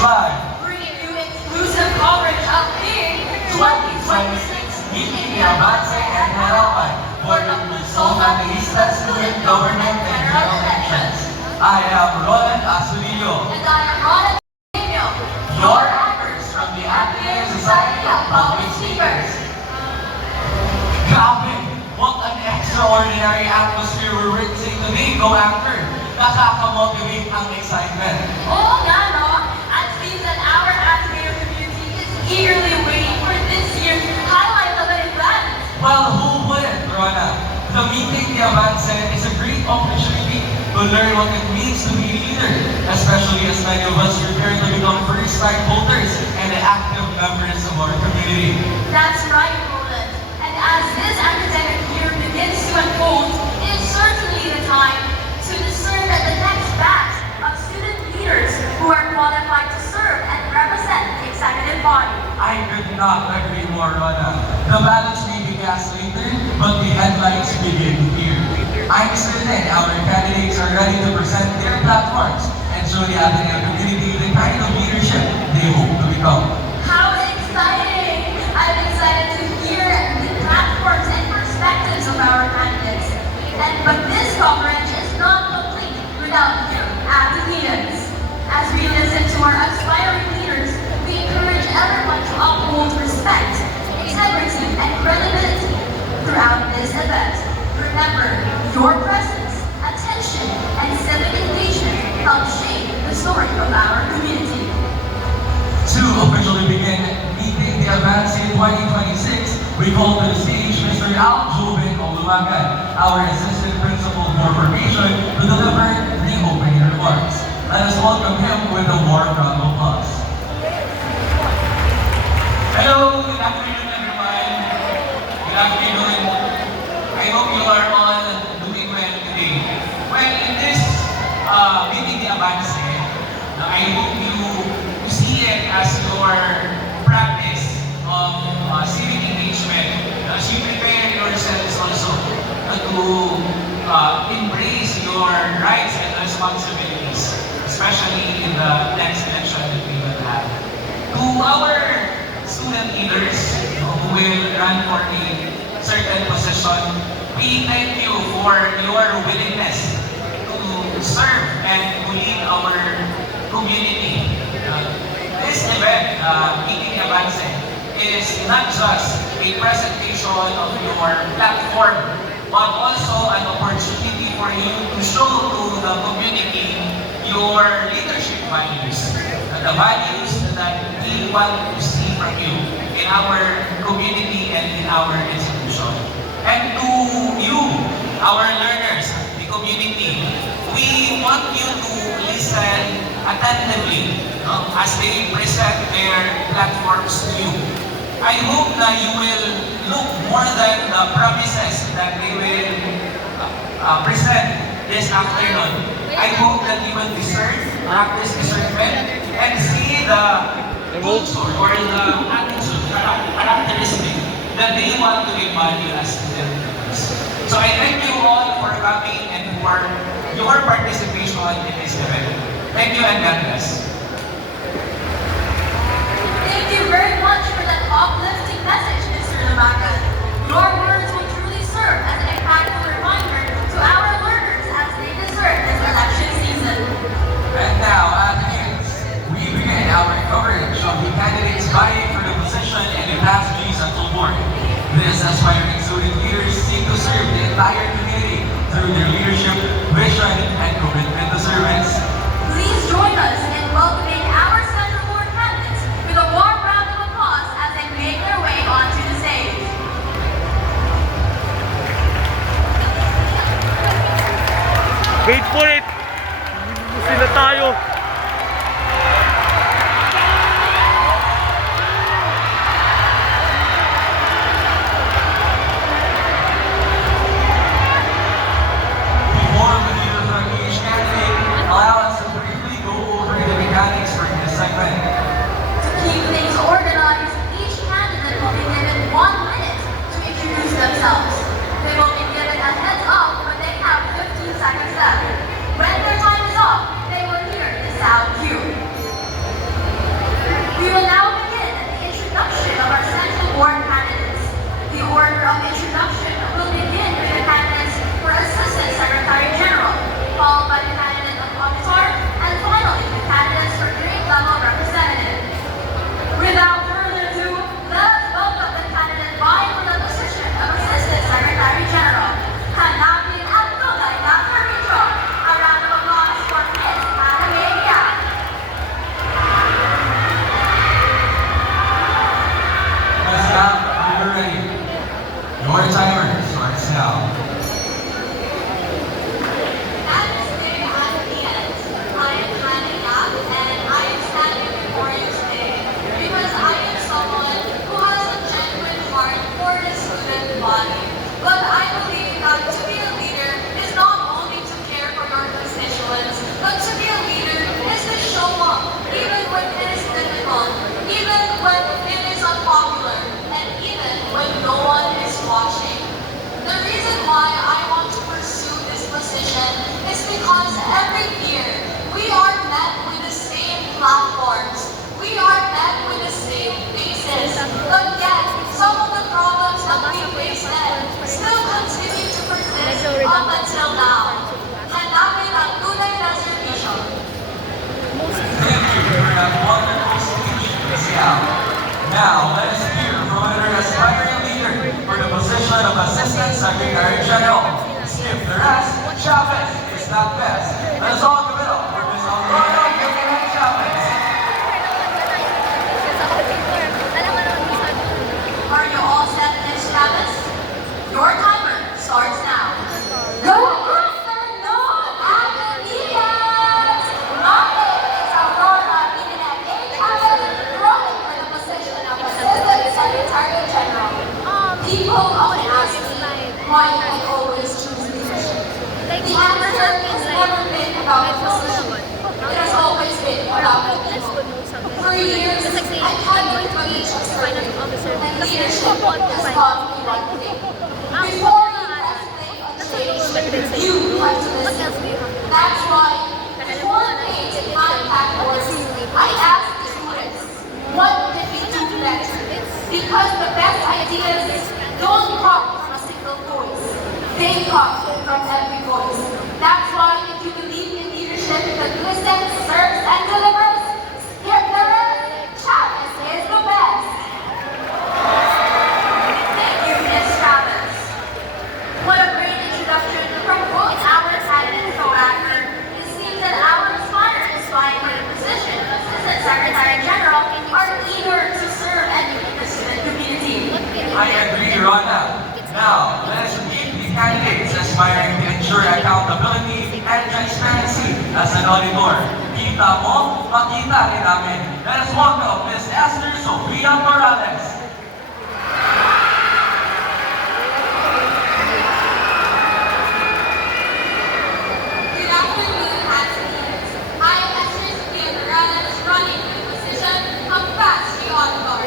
Live, bringing you exclusive coverage of the 2026 Meeting the Avance and Harapan for the Luzon Evangelista Student Government and General Elections. I am Roland Asunillo, And I am Rona Daniel, your anchors from the Ateneo Society of Public Speakers. Grabe! What an extraordinary atmosphere we're witnessing today, co-anchor. Nakaka-motivate ang excitement. Oo nga, no? It seems that our Ateneo community is eagerly waiting for this year's highlight of an event. Well, who wouldn't, Rona? The Meeting the Avance is a great opportunity to learn what it means to be a leader, especially as many of us prepare to become first-time voters and active members of our community. That's right, Roland. And as this academic year begins to unfold, it is certainly the time to discern that the next batch of student leaders who are qualified to serve and represent the executive body. I could not agree more, Rona. The ballots may be cast later, but the headlines begin here. I'm certain our candidates are ready to present their platforms and show the Ateneo community the kind of leadership they hope to become. How exciting! I'm excited to hear the platforms and perspectives of our candidates. But this coverage is not complete without you, Ateneans. As we listen to our aspiring leaders, we encourage everyone to uphold respect, integrity, and credibility throughout this event. Remember, your presence, attention, and civic engagement help shape the story of our community. To officially begin Meeting the Avance in 2026, we call to the stage Mr. Al Jobin Oluwagan, our Assistant Principal for Formation, to deliver the opening remarks. Let us welcome him with a warm round of applause. Hello, good afternoon everyone. Good afternoon. I hope you are all doing well today. Well, in this Meeting the Avance, I hope you see it as your practice of civic engagement as you prepare yourselves also to embrace your rights and responsibilities, especially in the next election that we will have. To our student leaders who will run for a certain position, we thank you for your willingness to serve and to lead our community. This event, Meeting Avance, is not just a presentation of your platform, but also an opportunity for you to show to the community your leadership values, the values that we want to see from you in our community and in our institution. And to you, our learners, the community, we want you to listen attentively as they present their platforms to you. I hope that you will look more than the promises that they will present this afternoon. I hope that you will practice discernment, and see the culture or the attitude, characteristic that they want to embody as student leaders. So I thank you all for coming and for your participation in this event. Thank you and God bless. Thank you very much for that uplifting message, Mr. Lumagan. Your words will truly serve as an impactful reminder to our learners as they deserve this election season. And now, we begin our coverage of the candidates vying for the position in the Class G Central Board. These aspiring student leaders seek to serve the entire community through their leadership, vision, and commitment to service. Please join us in welcoming our Central Board candidates with a warm round of applause as they make their way onto the stage. Wait for it! Sila tayo! that wonderful speech, Ms. Yao. Now, let us hear from another aspiring leader for the position of Assistant Secretary General. Skip the rest, Chavez is not best. Let us all give it up for Ms. Aurora Gillian Chavez. Are you all set, Ms. Chavez? Your timer starts now. Good afternoon, Academians! My name is Aurora Gillian Chavez, running for the position of Assistant Secretary General. People often ask me why I always choose leadership. The answer has never been about the position. It has always been about the people. For years, I've had to teach a certain, and leadership has taught me one thing. Before you press play on change, you have to listen. That's why, before page impact words, I ask the students, what did we do better? Because the best ideas don't come from a single voice. They come from every voice. That's why if you believe in leadership that listens, serves, and delivers, skip the rest. Chavez is the best. Thank you, Ms. Chavez. What a great introduction from both our candidate co-actor. It seems that our aspirants vying for the position of Assistant Secretary General are eager to serve and unite the student community. I agree, Rhonda. Now, let us meet the candidates aspiring to ensure accountability and transparency as an auditor. Kita mo, makita rin namin. Let us welcome Ms. Esther Sofia Morales. Good afternoon, Academians. I am Esther Sofia Morales, running for the position of Fast Due Auditor.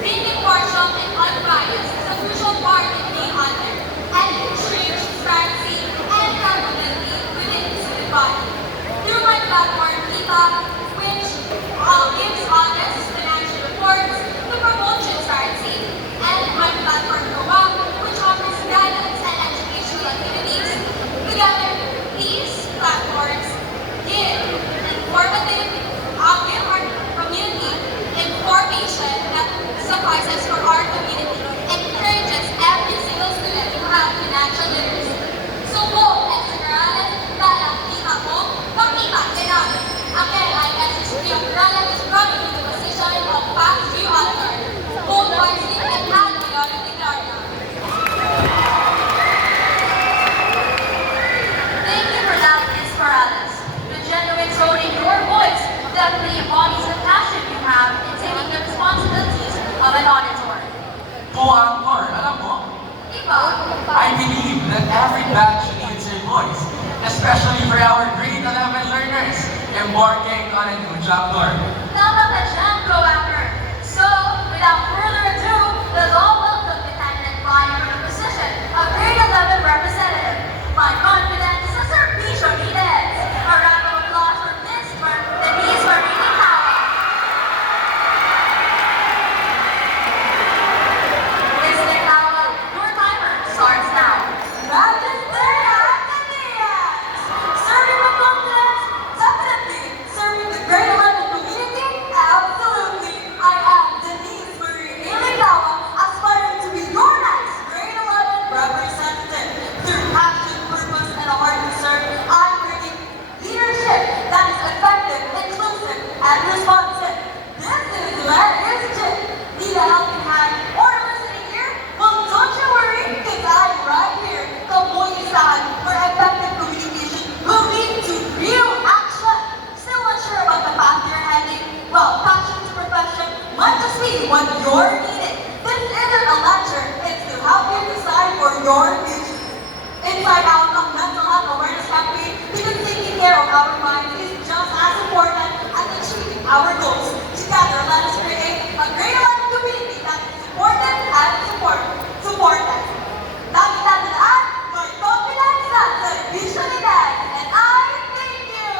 Being impartial and unbiased is a crucial part in being honored, and ensuring transparency and accountability within the student body. Through my platform, Kita, which gives honest financial reports to promote transparency, and my platform, Kawa, which offers guidance and educational activities. Together, these platforms give our community information that suffices for our community and encourages every single student to have financial literacy. So po, Esther Morales, dahil kita po, makita din namin. Again, I am Esther Sofia Morales, running for the position of Fast Due Auditor. Vote wisely and have the audit declared. Thank you for that, Ms. Morales. The genuine tone in your voice definitely embodies the passion you have in taking the responsibilities of an auditor. Co-actor, alam mo, Diba? I believe that every batch needs a voice, especially for our grade 11 learners embarking on a new chapter. Tama ka dyan, co-actor. So, without further ado, let's all welcome the candidate vying for the position of grade 11 representative. My confidence is a Serpicio Nidez. A round of applause for Ms. Denise Marini Kawa. Ms. Kawa, your timer starts now. Majesty Academians! Serving the confidence? Definitely. Serving the grade 11 community? Absolutely. I am Denise Marini Kawa, aspiring to be your next grade 11 representative. Through passion, purpose, and a heart to serve, I'm bringing leadership that is effective, inclusive, and responsive. This is leadership. Need a helping hand or listening ear? Well, don't you worry, because I'm right here. Kamuyisahan for effective communication will lead to real action. Still unsure about the path you're heading? Well, passion to profession might just be what you're needing. This isn't a lecture, it's to help you decide for your future. Inside Out, a mental health awareness campaign, because taking care of our mind is just as important as achieving our goals. Together, let us create a great 11 community that is supportive and supported. Dami-dami-daan, may confidence na sa vision and I thank you!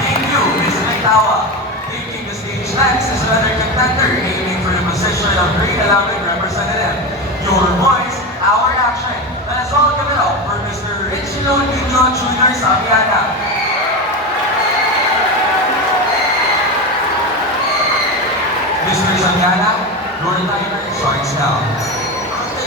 Thank you, Ms. Kawa. Taking the stage next is another contender aiming for the position of grade 11 representative. Your voice, our action. Let us all give it up for Mr. Richino Nino Jr. Sabiana.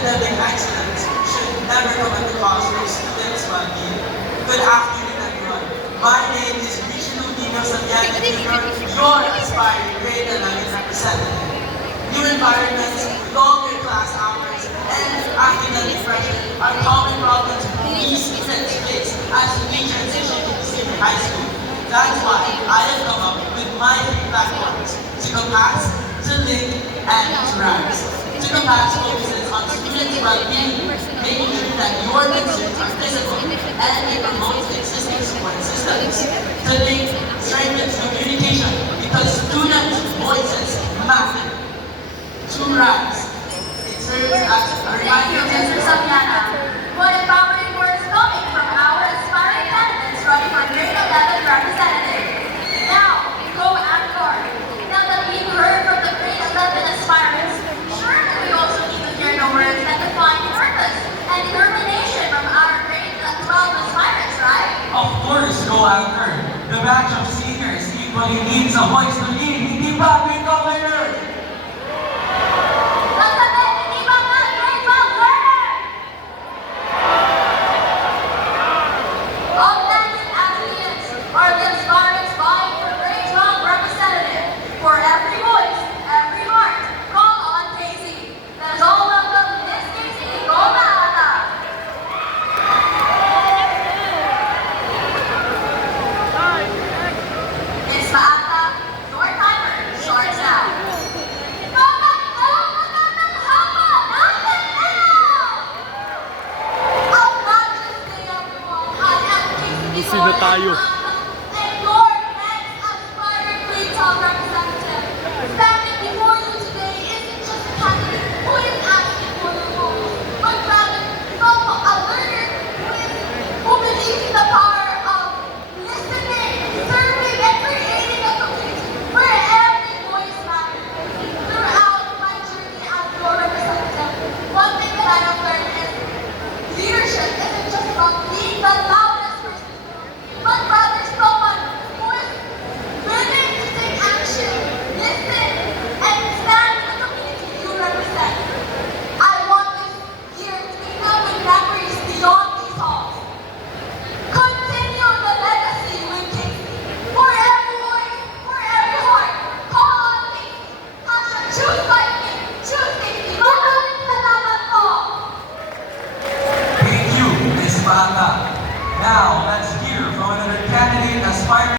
academic excellence should never come at the cost of students' well-being. Good afternoon, everyone. My name is Richard Udino Santiago Jr., your aspiring grade 11 representative. New environments, longer class hours, and academic pressure are common problems these students face as we transition to senior high school. That's why I have come up with my 3 platforms: to compass, to link, and to rise. To compass focuses on students' well-being, making sure that your concerns are physical and it promotes existing support systems. To link strengthens communication because students' voices matter. To rise, it serves as a Thank you, reminder Mr. Sabiana. What empowering words coming from our aspiring candidates running for grade 11 representative. Now, go Angkor. Now that we've heard from the grade 11 aspirants, surely we also need to hear the words that define purpose and determination from our grade 12 aspirants, right? Of course, go Anchor. The batch of seniors equally needs a voice to lead, hindi ba, Grade 12 winner?